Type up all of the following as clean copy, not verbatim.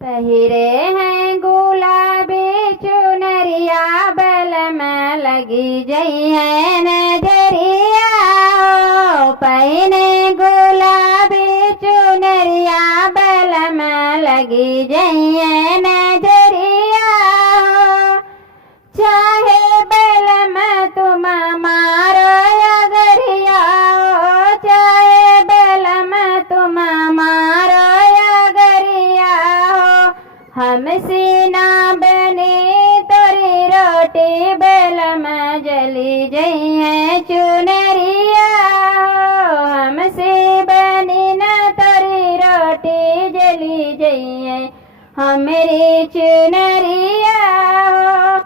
पहिरे हैं गुलाबी चुनरिया बल में लगी जई है नजरिया हो। पहने गुलाबी चुनरिया बल में लगी जई है नजरिया हो। चाहे बल में तुम मारो अगरिया हो, चाहे बल में तुम मारो अगरिया हो। हमसे ना बने तोरी रोटी बल में जली जई है चुनरिया हो। हमसे बनी ना तोरी रोटी जली जई है हमारी चुनरिया हो।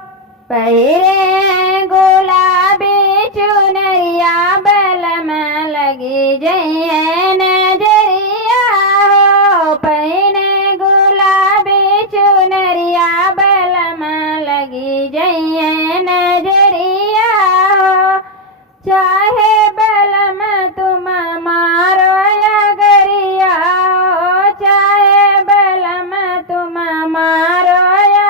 पहिरे गुलाबी चुनरिया बल में लगी जई है नजरिया हो। पहने गुलाबी चुनरिया बल में लगी जई है नजरिया हो। चाहे बल में तुम मारो अगरिया हो, चाहे बल में तुम मारो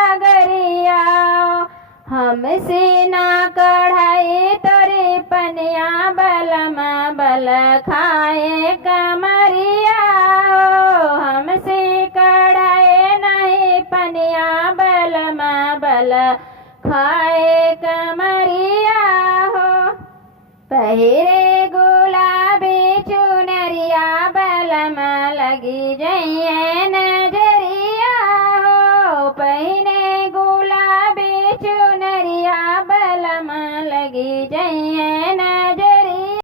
अगरिया हो। हमसे ना कढ़ाई तोरी पनिया बल में बल खाए कमरिया हो। हमसे कढ़ाई नहीं पनिया बल में बल खाए कमरिया हो। पहिरे